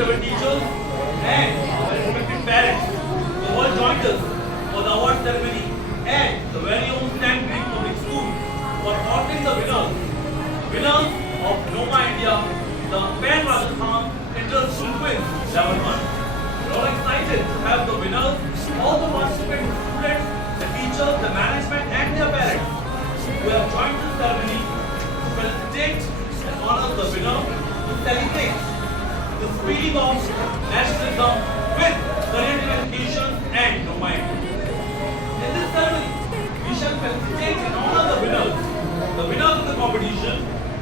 honorable teachers, and our respected parents who all joined us for the award ceremony and the very own St. Greek Public School for honoring the winners. Winners of Noma India, the Pen Rajasthan Inter-School Quiz Level 1. We're all excited to have the winners, all the participant students, the teachers, the management and their parents who have joined this ceremony to felicitate and honor the winner to celebrate the feeling of nationalism with career education and domain. In this ceremony, we shall felicitate and honor the winners of the competition,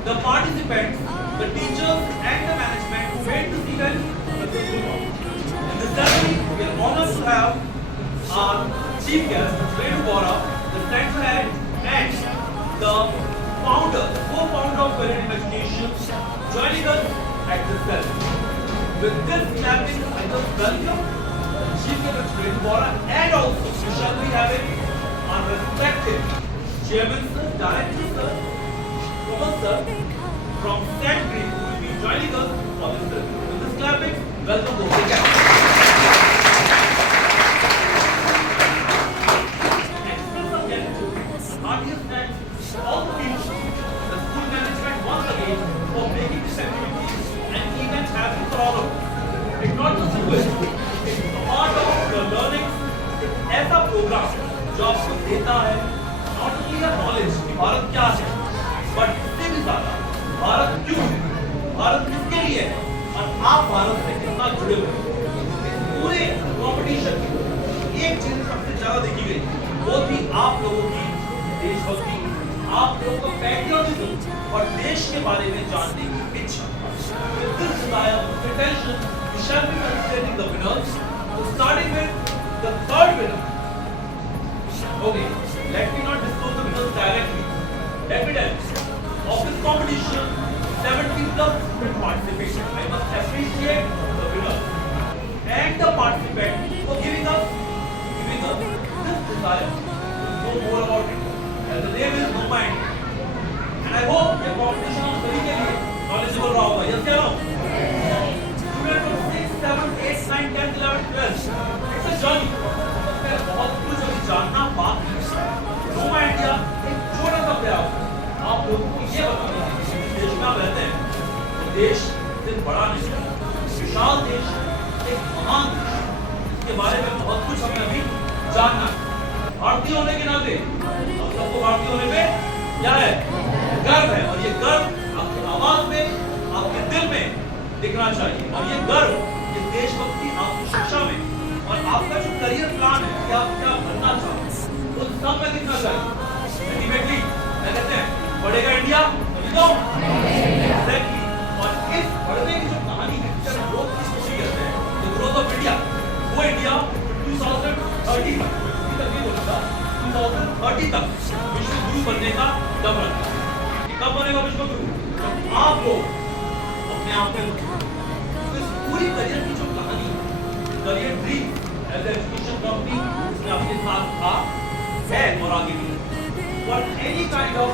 the participants, the teachers and the management who made this event successful. In this ceremony, we are honored to have our chief guest, Venu Bora, the center head and the co-founder of Career Education, joining us at this ceremony. With this clapping, I just welcome the chief guest, Venu Bora, and also we shall be having our respected chairman sir, director sir, Thomas sir from St. Greek who will be joining us for this ceremony. With this clapping, welcome to the guests. All the people, the school management once again for making this activity and event happen for all of us. It's not just a quiz, it's a part of the learning. एक ऐसा programme जो आपको देता है not only a knowledge कि भारत क्या है, but इससे भी ज़्यादा भारत क्यों है, भारत किसके लिए है और आप भारत से कितना जुड़े हुए हैं। इस पूरे कंपटीशन में एक चीज सबसे ज़्यादा देखी गई वो थी आप लोगों की देशभक्ति, आप लोगों का पैट्रियटिज्म और देश के बारे में जानने की इच्छा। With this desire, attention, we shall be considering the winners. So starting with the third winner. Okay, let me not disclose the winners directly. Evidence of this competition, 70 plus student participation. I must appreciate the winners and the participants for giving us this desire to know more about it. And the name is Noma India. And I hope ये competition हम सभी के लिए knowledgeable रहा होगा. Yes, क्या हो? Students from 6, 7, 8, 9, 10, 11, 12. It's a journey. उसमें बहुत कुछ अभी जानना बाकी है. Noma India एक छोटा सा प्रयास. आप लोगों को ये बताना है कि देश में आप रहते हैं. देश सिर्फ बड़ा नहीं है. विशाल देश, एक महान देश. इसके बारे में बहुत कुछ हमें अभी जानना है. भारतीय होने के नाते हम सबको भारतीय होने पे क्या है? गर्व है. और ये गर्व आपकी आवाज में, आपके दिल में दिखना चाहिए. और ये गर्व, ये देशभक्ति आपकी शिक्षा में और आपका जो करियर प्लान है कि आप क्या बनना चाहते हैं वो सब में दिखना चाहिए. अल्टीमेटली क्या कहते हैं? बढ़ेगा इंडिया तभी तो एग्जैक्टली. और इस बढ़ने की जो कहानी है, जब ग्रोथ की स्टोरी कहते हैं, द ग्रोथ ऑफ इंडिया, वो इंडिया 2030 तक 2030 तक विश्व गुरु बनने का दम रखता है. कब बनेगा विश्व गुरु? जब आप लोग अपने आप में इस पूरी करियर की जो कहानी है, career dream as education company इसमें आपके साथ था, है और आगे भी. For any kind of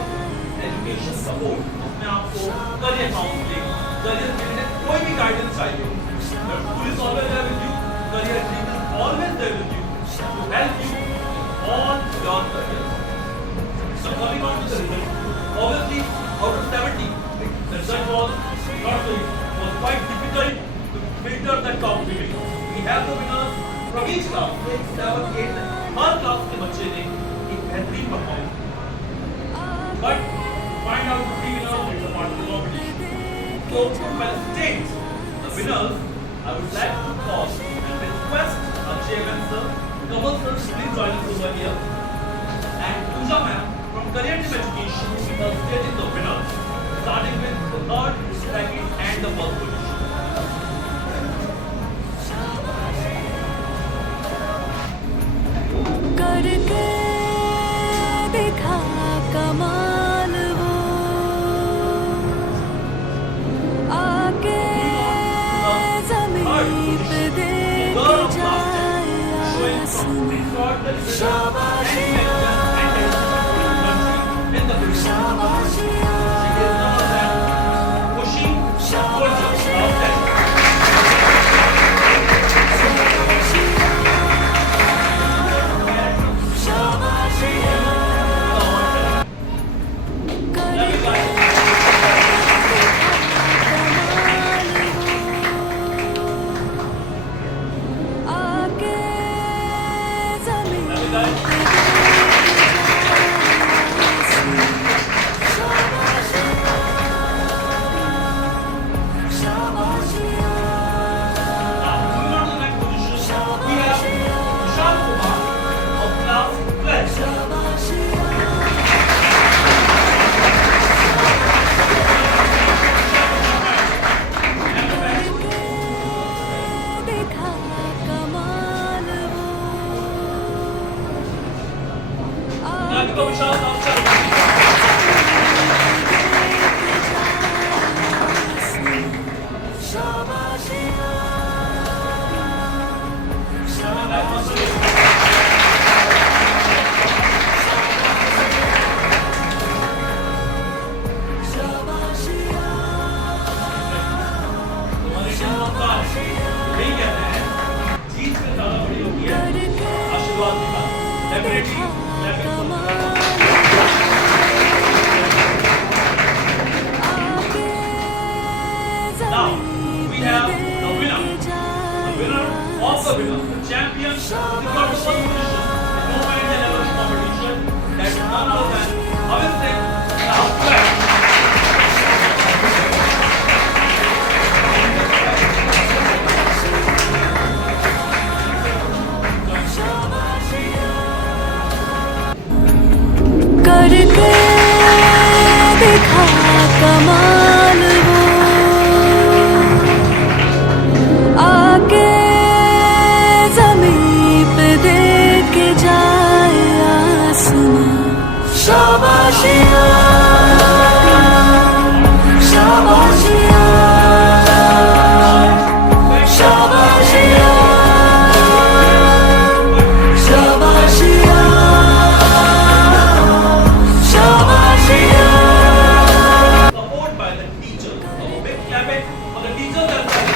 education support उसमें आपको करियर काउंसलिंग, करियर रिलेटेड कोई भी गाइडेंस चाहिए. School is always there with you, career dream is always there with you to help you on your career. So coming on to the result, obviously out of 70, the result was not so easy. It was quite difficult to filter the top 3 winners. We have the winners from each class, 6, 7, 8, her class के बच्चे ने एक बेहतरीन performance. But to find out the 3 winners, it's a part of the competition. So to felicitate the winners, I would like to pause and request our chairman sir, Kamal sir, please join us over here. And Pooja ma'am from Career Education will be stating the winners, starting with the third, second, and the first position. करके दिखा कमाल वो आके ज़मीन पे देख जाए शाबाशिया को विशाल नमस्कार। Now we have the winner of the winner, the champion, who got the first position in no India level competition. That's none other than Avin Singh, the housewife. करके दिखा कमाल वो आके ज़मीं पे देख के जाए आसमां शाबाशियाँ शाबाशियाँ शाबाशियाँ Support by the teachers. So a big clap it for the teachers as well.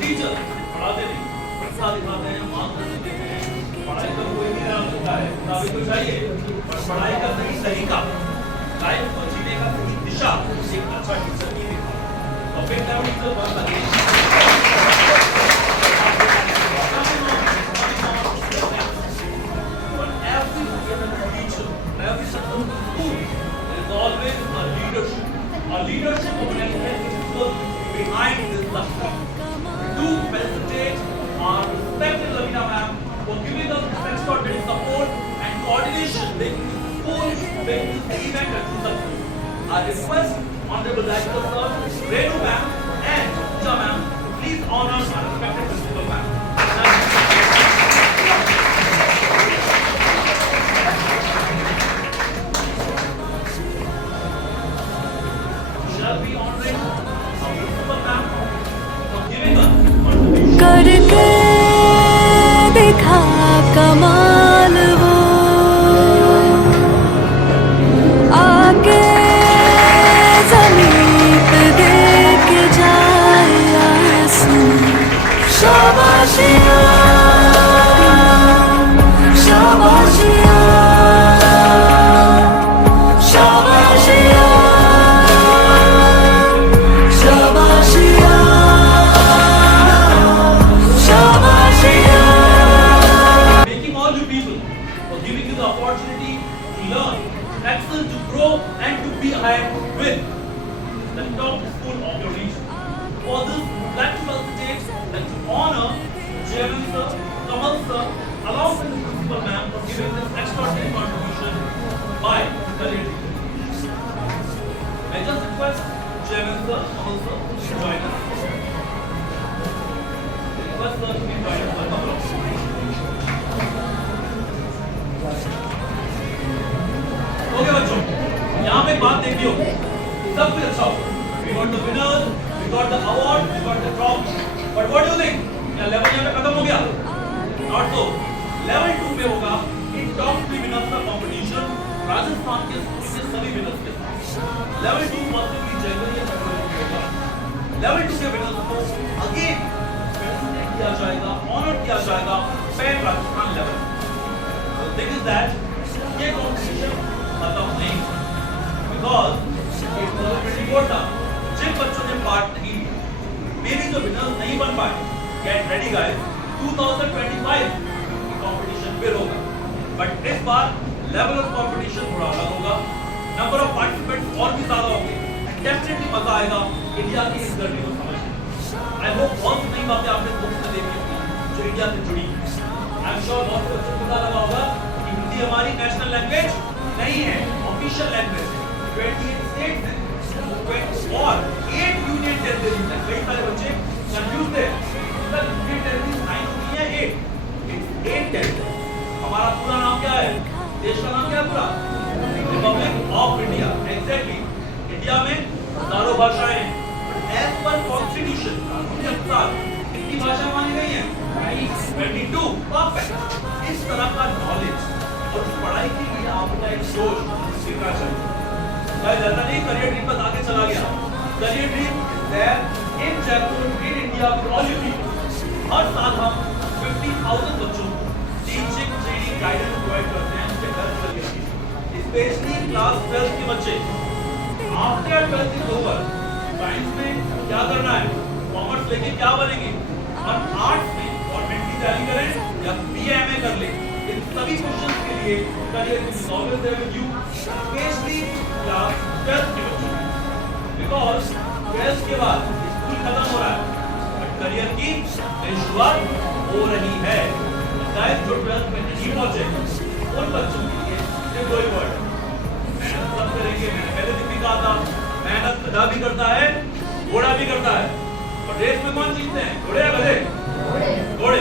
Teachers पढ़ाते नहीं, पैसा दिखाते हैं, मार्क्स देते हैं। पढ़ाई तो कोई नहीं रहा होता है, किताबें तो चाहिए, पर पढ़ाई का सही तरीका, लाइफ को जीने का सही दिशा एक अच्छा टीचर नहीं दिखा। तो big clap teachers बहुत अच्छे। Every successful school, there is always a leadership. A leadership organization which goes behind this success. To felicitate our respected Lavina ma'am for giving us this extraordinary support and coordination, making this school, making this event a true success. I request Honorable Director Sir, Renu ma'am and Pooja ma'am, please honor our respected principal ma'am. Shall we honoring our principal ma'am for giving us contribution. करके दिखा कमाल वो आके ज़मीं पे देख के जाए आसमां शाबाशियाँ शाबाशियाँ शाबाशियाँ Making all you people for giving you the opportunity to learn, to excel, to grow, and to be ahead with the top school of your region. For this, we'd like to felicitate and to honor Chairman Sir, Kamal Sir, along with the Principal Ma'am for giving this extraordinary contribution by the lady. I just request Chairman Sir, Kamal Sir, to join us. Request Sir to be joined for a couple of minutes. Okay बच्चों, यहाँ पे बात देखियो, सब कुछ अच्छा हो। We got the winners, we got the award, we got the trophy. But what do you think? क्या लेवल यहाँ पे खत्म हो गया? Not so. लेवल 2 पे होगा इन टॉप 3 विनर्स का कंपटीशन राजस्थान के सभी विनर्स के साथ। लेवल 2 पॉसिबली जनवरी या फरवरी में होगा। लेवल 2 के विनर्स को अगेन फेलिसिटेट किया जाएगा, ऑनर किया जाएगा pan Rajasthan level. The thing is that ये कंपटीशन खत्म नहीं, because it was pretty good था। जिन बच्चों ने पार्ट नहीं लिया, मेरी जो विनर्स नहीं बन पाए, गेट रेडी गाइस, 2025 कंपटीशन फिर होगा। बट इस बार लेवल ऑफ कंपटीशन थोड़ा अलग होगा, नंबर ऑफ पार्टिसिपेंट्स और भी ज्यादा होंगे। डेफिनेटली मजा आएगा इंडिया की इस जर्नी को समझने। आई होप बहुत नई बातें आपने बुक्स में देखी होंगी जो इंडिया से जुड़ी। आई एम श्योर बहुत बच्चों को पता लगा होगा कि हिंदी हमारी नेशनल लैंग्वेज नहीं है, ऑफिशियल लैंग्वेज है। 28 स्टेट्स हैं और 8 यूनियन टेरिटरीज हैं। कई सारे बच्चे कंफ्यूज थे, सर यूनियन टेरिटरीज 9 होती है 8, it's 8 टेरिटरी। हमारा पूरा नाम क्या है? देश का नाम क्या है पूरा? Republic of India. Exactly. India में हजारों भाषाएं हैं, एज पर कॉन्स्टिट्यूशन कानून के अनुसार कितनी भाषा मानी गई है? 22। परफेक्ट। इस तरह का नॉलेज और पढ़ाई के लिए आपका एक सोच सीखना चाहिए। गाइस ऐसा नहीं करियर ट्रिप पर आगे चला गया। करियर ट्रिप है in Jaipur in India with all you people. हर साल हम 50,000 बच्चों को टीचिंग ट्रेनिंग गाइडेंस प्रोवाइड करते हैं उनके घर करियर की, स्पेशली क्लास 12 के बच्चे। After 12th is over, science में क्या करना है, कॉमर्स लेके क्या बनेंगे, और आर्ट्स में गवर्नमेंट की तैयारी करें या बीएमए कर ले। इन सभी क्वेश्चंस के लिए career is always there with you, specially class 12th के बच्चों। बिकॉज 12th के बाद स्कूल खत्म हो रहा है, बट करियर की शुरुआत हो रही है। गाइस जो 12th में नहीं पहुंचे उन बच्चों के लिए सिर्फ दो ही वर्ड, मेहनत सब करेंगे। मैंने पहले दिन भी कहा था, मेहनत गधा भी करता है, घोड़ा भी करता है। और रेस में कौन जीतते हैं, घोड़े या गधे? घोड़े।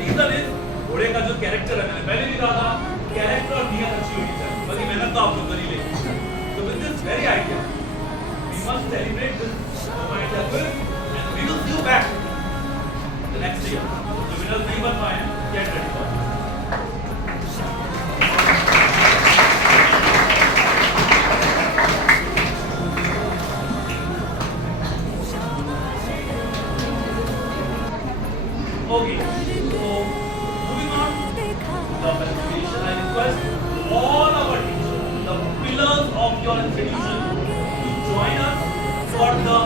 रीजन इज घोड़े का जो कैरेक्टर है, मैंने पहले भी कहा था, कैरेक्टर और नियत अच्छी होनी चाहिए, बाकी मेहनत तो आप लोग कर ही लेंगे। तो with this very idea we must celebrate this point as well and we will see you back the next year. जो विनर्स नहीं बन पाए हैं, get ready for okay. So moving on to the presentation, I request all our teachers, the pillars of your institution, to join us for the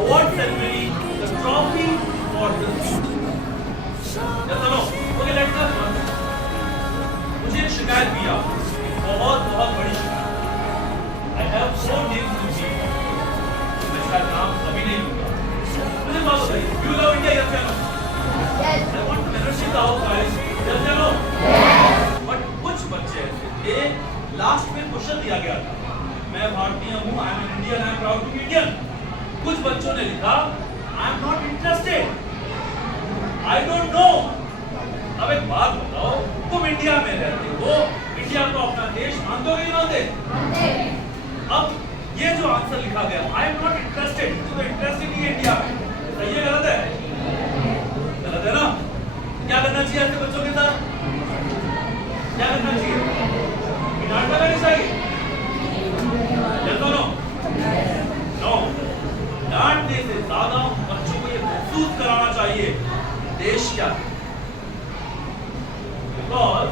award ceremony, the trophy for the student. Yes or no? Okay, let's start. मुझे एक शिकायत भी आ, बहुत बड़ी शिकायत। I have 4 names to see. मैं इसका नाम अभी नहीं लूँगा। मुझे बात बताइए, you love India, yes or no? Yes. I want to mention our guys. Yes or no? Yes. But कुछ बच्चे ऐसे थे, लास्ट में क्वेश्चन दिया गया था, मैं भारतीय हूँ, I am an Indian, I am proud to be Indian. कुछ बच्चों ने लिखा, I am not interested. I don't know. अब एक बात बताओ, तुम इंडिया में रहते हो, इंडिया को अपना देश मानते हो कि नहीं मानते? अब ये जो आंसर लिखा गया, I am not interested, तो इंटरेस्टेड नहीं है इंडिया में, सही है गलत है? गलत है ना? क्या करना चाहिए ऐसे बच्चों के साथ? क्या करना चाहिए? डांटना नहीं चाहिए? yes or no? No. डांटने से ज्यादा बच्चों को ये महसूस कराना चाहिए देश क्या है। बिकॉज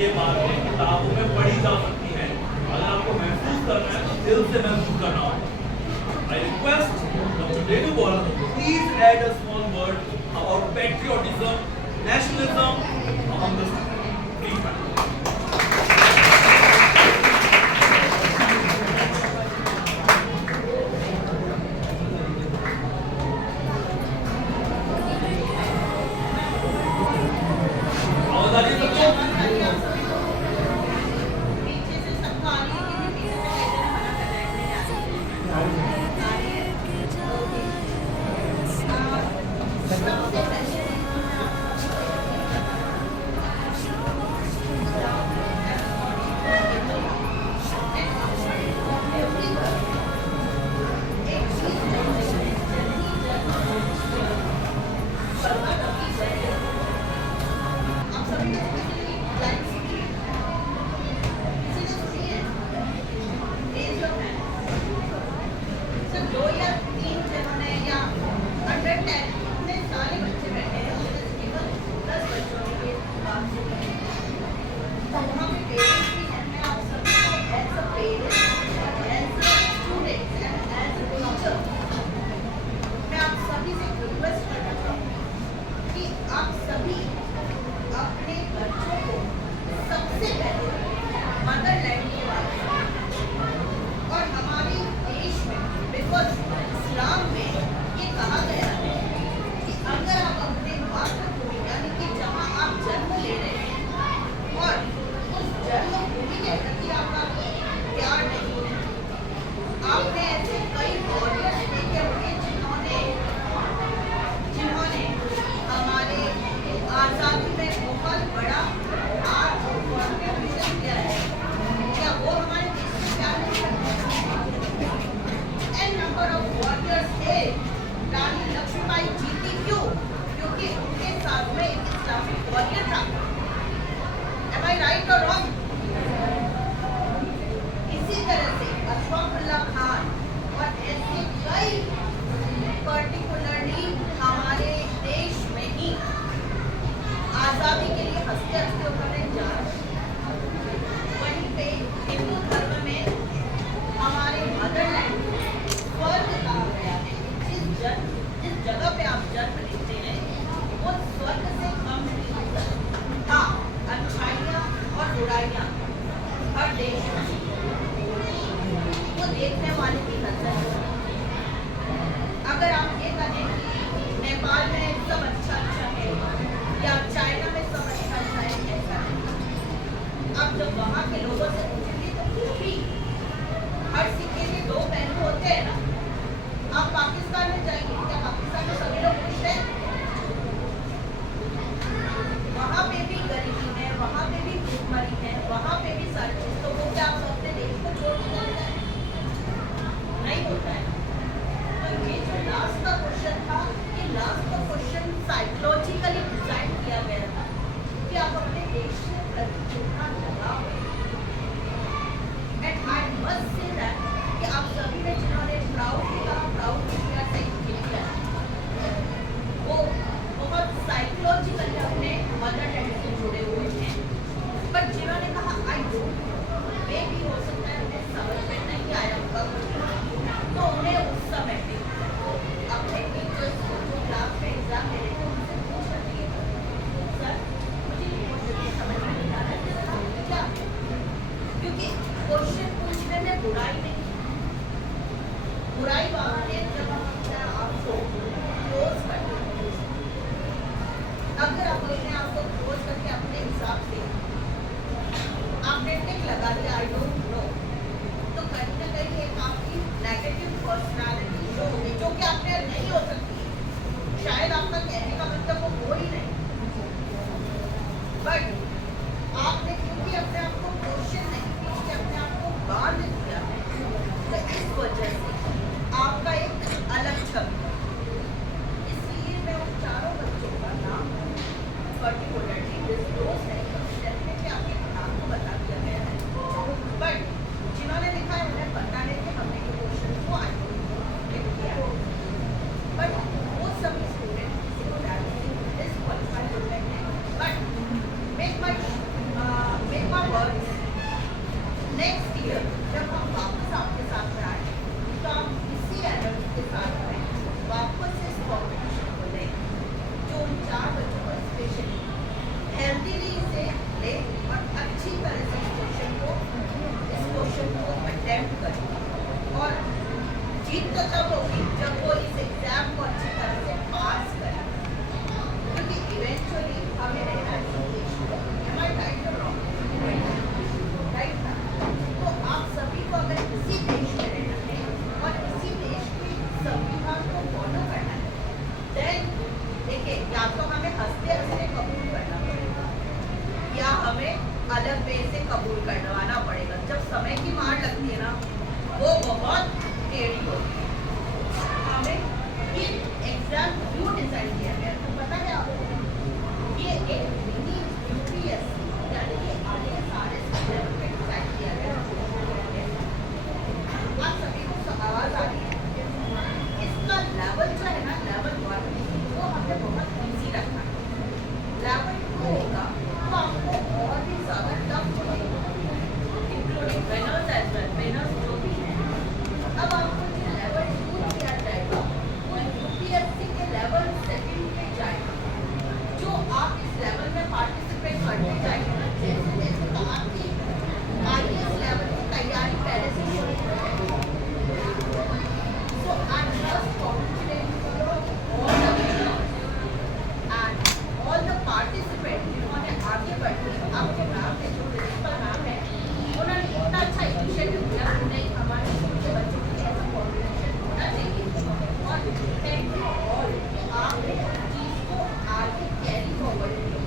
ये बातें किताबों में पढ़ी जा सकती हैं, अगर आपको महसूस करना है तो दिल से महसूस करना होगा। I request Dr. Dedu Bora, please add a small word about patriotism, nationalism among the students. Please, ma'am. आवाज आ रही है सबको? ये रानी लक्ष्मीबाई जीती क्यों? क्योंकि उनके साथ में एक इस्लामिक वॉरियर था। Am I right or wrong? इसी तरह से अशफाकुल्लाह खान और ऐसे कई पर्टिकुलरली हमारे देश में ही आज़ादी के लिए हंसते हंसते उन्होंने जान। वहीं पे हिंदू धर्म में हमारे मदरलैंड स्वर्ग कहा गया है। जिस जगह पे आप जन्म लेते हैं वो स्वर्ग से कम नहीं होता। हाँ, अच्छाइयाँ और बुराइयाँ हर देश में वो देखने वाले की नजर है। अगर आप ये कहें कि नेपाल में सब अच्छा अच्छा है या चाइना में सब अच्छा अच्छा है, ऐसा नहीं। अब जब वहाँ के लोगों से पूछेंगे तो फिर भी हर सिक्के के दो पहलू होते हैं ना। आप पाकिस्तान में जाइए, क्या पाकिस्तान में सभी लोग खुश हैं? वहाँ पे भी गरीबी है, वहाँ पे भी भूखमरी है, वहाँ पे भी सारी चीज। तो वो क्या आप अपने देश को छोड़ के चले जाएं? नहीं होता है। तो ये जो लास्ट का क्वेश्चन था, ये लास्ट का क्वेश्चन साइकोलॉजिकली डिजाइन किया गया था कि आप अपने देश से प्रति कितना लगाव है। And I must say that कि आप सभी ने जिन्होंने प्राउडली कहा प्राउड इंडिया से इंडिया, वो बहुत साइकोलॉजिकली अपने मदरलैंड से जुड़े हुए हैं। बट जिन्होंने कहा आई डोंट नो, वे भी हो सकता है उन्हें समझ में नहीं आया कब, तो उन्हें उस समय पे अपने टीचर्स को जो क्लास में एग्जाम ले रहे थे उनसे पूछना चाहिए सर मुझे ये क्वेश्चन समझ में नहीं आ रहा है क्या? क्योंकि क्वेश्चन पूछने में बुराई नहीं, बुराई वहाँ है जब हम अपने आप को क्लोज करते हैं। अगर आप अपने आप को क्लोज करके अपने हिसाब से आपने टिक लगा दिया आई डोंट नो, तो कहीं ना कहीं एक आपकी नेगेटिव पर्सनालिटी शो होगी जो कि आपने नहीं हो सकती। शायद आपका कहने का मतलब वो हो ही नहीं, बट आपने क्योंकि अपने आप को क्वेश्चन नहीं किया, अपने आप को बांध दिया है, तो इस वजह से आपका एक अलग छवि। इसलिए मैं उन चारों बच्चों का नाम पर्टिकुलरली डिस्क्लोज नहीं करूँ, डेफिनेटली आपके नाम को बता दिया गया है। बट जिन्होंने लिखा है उन्हें पता नहीं कि हमने ये क्वेश्चन को आई डोंट किया है। बट वो सभी स्टूडेंट किसी को डिसक्वालीफाई होते हैं। But make my words next year जब हम वापस आपके साथ में आए तो हम इसी एनर्जी के साथ में वापस इस कॉम्पिटिशन को लें, जो उन चार बच्चों को स्पेशली हेल्थीली इसे ले और अच्छी तरह से इस क्वेश्चन को अटेम्प्ट करें। और जीत तो तब होगी जब वो इस एग्जाम को अच्छी तरह से पास करें, क्योंकि इवेंचुअली हमें रहना है इस देश में। Am I right or wrong? Right ना? तो आप सभी को अगर इसी देश में रहना है और इसी देश के संविधान को फॉलो करना है, देन देखिए या तो हमें हंसते हंसते कबूल करना पड़ेगा या हमें अलग वे से कबूल करवाना पड़ेगा। जब समय की मार लगती है ना, वो बहुत टेढ़ी होती है। हमें ये एग्जाम क्यों डिजाइन किया गया तो पता है आपको? ये एक मिनी यूपीएससी यानी कि IAS लेवल पे डिजाइन किया गया है। आप सभी को आवाज आ रही है? इसका लेवल जो है ना, लेवल 1 वो हमने बहुत इजी रखा है। लेवल 2 होगा तो आपको और भी ज़्यादा टफ होगा, including winners as well, winners जो भी हैं। अब आपको जो लेवल 2 किया जाएगा वो यूपीएससी के लेवल 2 पे जाएगा। जो आप इस लेवल में पार्टिसिपेट करते जाएंगे ना, जैसे जैसे तो आपकी IAS लेवल की तैयारी पहले से शुरू हो जाएगी। So I just congratulate you all the winners and all the participants जिन्होंने आगे बढ़ के आपके नाम है, जो प्रिंसिपल नाम है, उन्होंने इतना अच्छा इनिशिएटिव लिया कि नहीं हमारे स्कूल के बच्चों के लिए ऐसा कॉम्पिटिशन होना चाहिए। और थैंक यू ऑल कि आपने इस चीज़ को आगे कैरी फॉरवर्ड किया।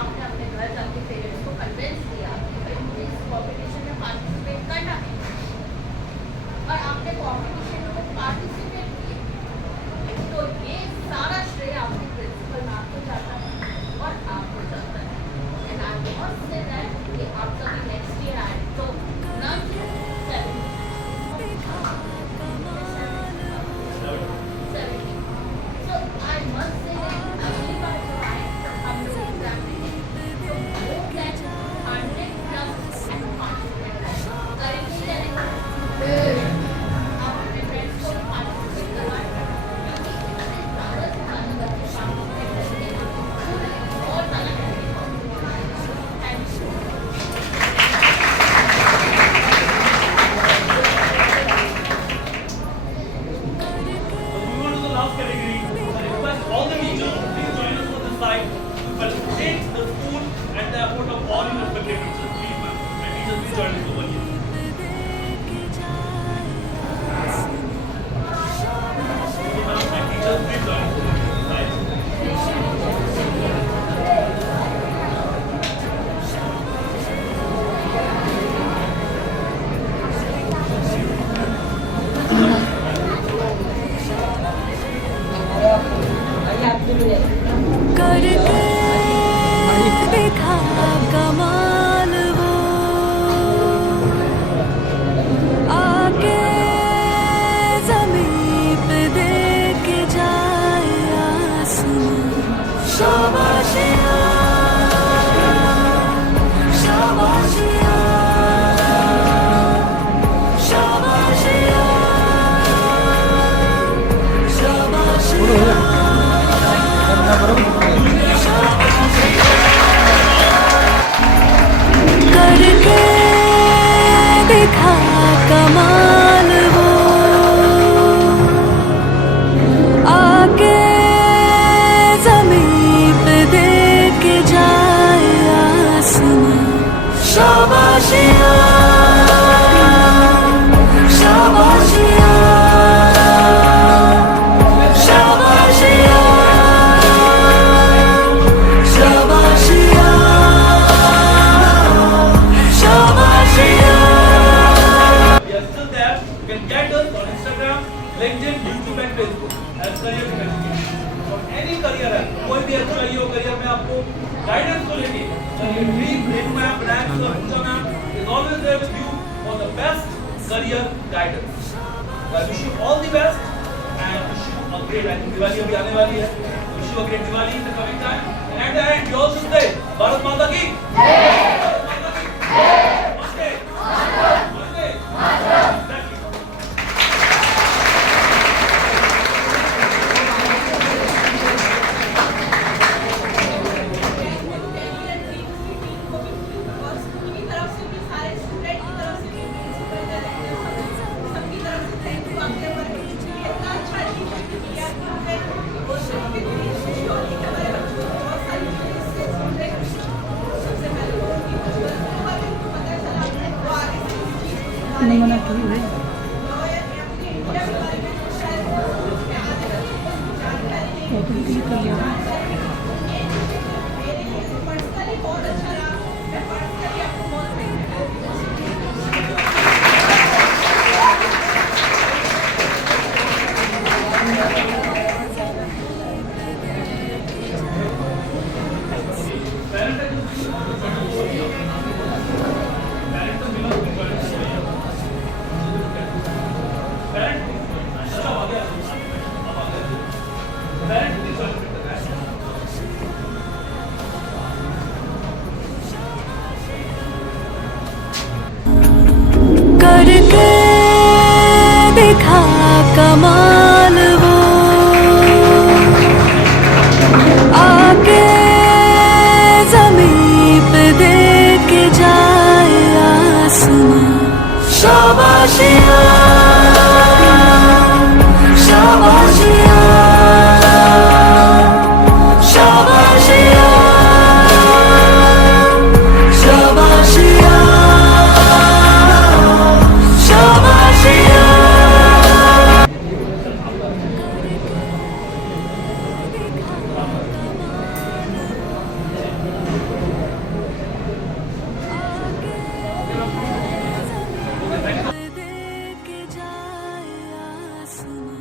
आपने अपने घर जाके पेरेंट्स को कन्विंस किया कि भाई मुझे इस कॉम्पिटिशन में पार्टिसिपेट करना है, और आपने कॉम्पिटिशन में पार्टिसिपेट किया। करके दिखा कमाल वो आके ज़मीं पे दे के जाए आसमां शाबाशिया शाबाशिया शाबाशिया शाबाशिया करके दिखा कमाल वो आके ज़मीं पे दे के जाए आसमां शाबाशिया शाबाशिया शाबाशिया शाबाशिया शाबाशिया We are still there. You can get us on Instagram, LinkedIn, YouTube and Facebook as career communication. For any career है, कोई भी अच्छा चाहिए हो career में आपको guidance को लेके, चलिए Dream, Dream Map, Ranks और Puja Map is always there with you for the best career guidance. I wish you all the best and wish you a great. I think Diwali अभी आने वाली है. Wish you a great Diwali in the coming time. And at the end, you also say, Bharat माता की जय. Namaste. Namaste. Exactly. और school की तरफ से भी सारे स्टूडेंट की तरफ से भी प्रिंसिपल डायरेक्टर सबकी तरफ से थैंक यू आपके वर्क इतना अच्छा इनिशिएटिव लिया कि क्वेश्चन के थ्री श्योरली हमारे बच्चों को बहुत सारी चीजें इससे सीख रहे हैं सबसे पहले तो उनकी उनको पता चला वो आगे से इस चीज को नहीं मना की है लॉयर ने अपने इंडिया के बारे में जो शायद उसके आने वाले को जानकारी नहीं वो तो क्लिक कर लिया मेरे लिए तो पर्सनली बहुत अच्छा रहा मैं पर्सनली आपको बहुत करके दिखा कमाल वो आके ज़मीं पे दे के जाए आसमां शाबाशिया शाबाशिया शाबाशिया शाबाशिया शाबाशिया दे के जाए आसमां